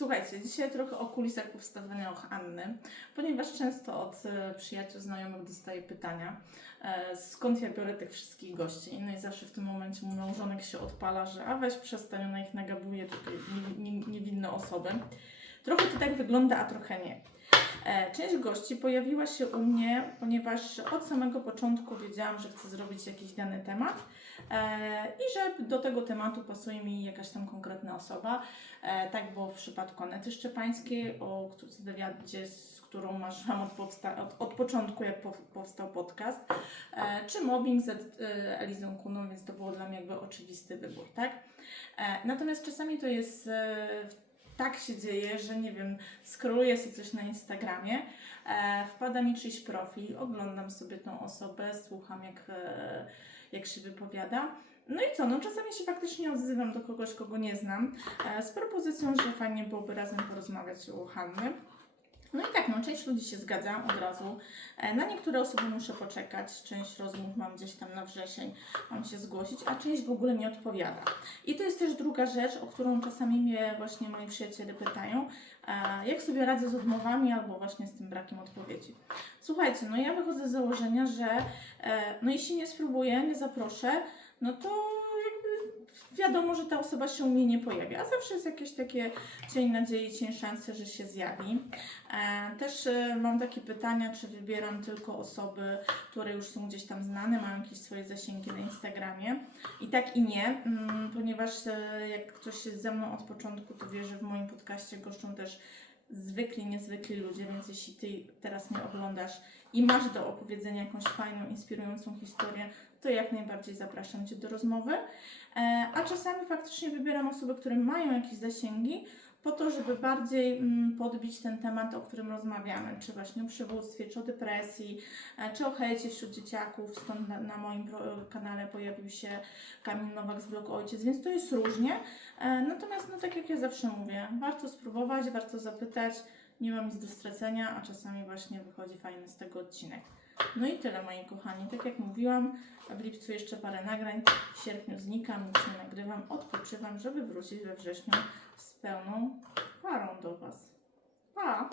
Słuchajcie, dzisiaj trochę o kulisach powstawania Anny, ponieważ często od e, przyjaciół, znajomych dostaję pytania, e, skąd ja biorę tych wszystkich gości. No i zawsze w tym momencie mój małżonek się odpala, że a weź przestań, ona ich nagabuje tutaj nie- nie- niewinne osoby. Trochę to tak wygląda, a trochę nie. E, Część gości pojawiła się u mnie, ponieważ od samego początku wiedziałam, że chcę zrobić jakiś dany temat e, i że do tego tematu pasuje mi jakaś tam konkretna osoba. E, tak było w przypadku Anety Szczepańskiej, o któ- z wywiadzie, z którą marzyłam od, od, od początku, jak pow- powstał podcast, czy mobbing z Elizą Kuną, więc to było dla mnie jakby oczywisty wybór, tak? Natomiast czasami to jest e, tak się dzieje, że nie wiem, scrolluję sobie coś na Instagramie, e, wpada mi czyjś profil, oglądam sobie tą osobę, słucham jak, e, jak się wypowiada. No i co, no czasami się faktycznie odzywam do kogoś, kogo nie znam, e, z propozycją, że fajnie byłoby razem porozmawiać o Hanny. No i tak, no część ludzi się zgadza od razu. E, Na niektóre osoby muszę poczekać, część rozmów mam gdzieś tam na wrzesień, mam się zgłosić, a część w ogóle nie odpowiada. I to jest też druga rzecz, o którą czasami mnie właśnie moi przyjaciele pytają, e, jak sobie radzę z odmowami albo właśnie z tym brakiem odpowiedzi. Słuchajcie, no ja wychodzę z założenia, że e, no jeśli nie spróbuję, nie zaproszę, no to wiadomo, że ta osoba się u mnie nie pojawi, a zawsze jest jakieś takie cień nadziei, cień szansy, że się zjawi. E, Też e, mam takie pytania, czy wybieram tylko osoby, które już są gdzieś tam znane, mają jakieś swoje zasięgi na Instagramie. I tak i nie, mm, ponieważ e, jak ktoś jest ze mną od początku, to wie, że w moim podcaście goszczą też zwykli, niezwykli ludzie, więc jeśli Ty teraz mnie oglądasz i masz do opowiedzenia jakąś fajną, inspirującą historię, to jak najbardziej zapraszam Cię do rozmowy. E, A czasami faktycznie wybieram osoby, które mają jakieś zasięgi, po to, żeby bardziej mm, podbić ten temat, o którym rozmawiamy, czy właśnie o przywództwie, czy o depresji, e, czy o hejcie wśród dzieciaków. Stąd na, na moim kanale pojawił się Kamil Nowak z blogu Ojciec, więc to jest różnie. E, Natomiast, no tak jak ja zawsze mówię, warto spróbować, warto zapytać, nie mam nic do stracenia, a czasami właśnie wychodzi fajny z tego odcinek. No i tyle, moi kochani. Tak jak mówiłam, w lipcu jeszcze parę nagrań, w sierpniu znikam, nic nie nagrywam, odpoczywam, żeby wrócić we wrześniu z pełną parą do Was. Pa!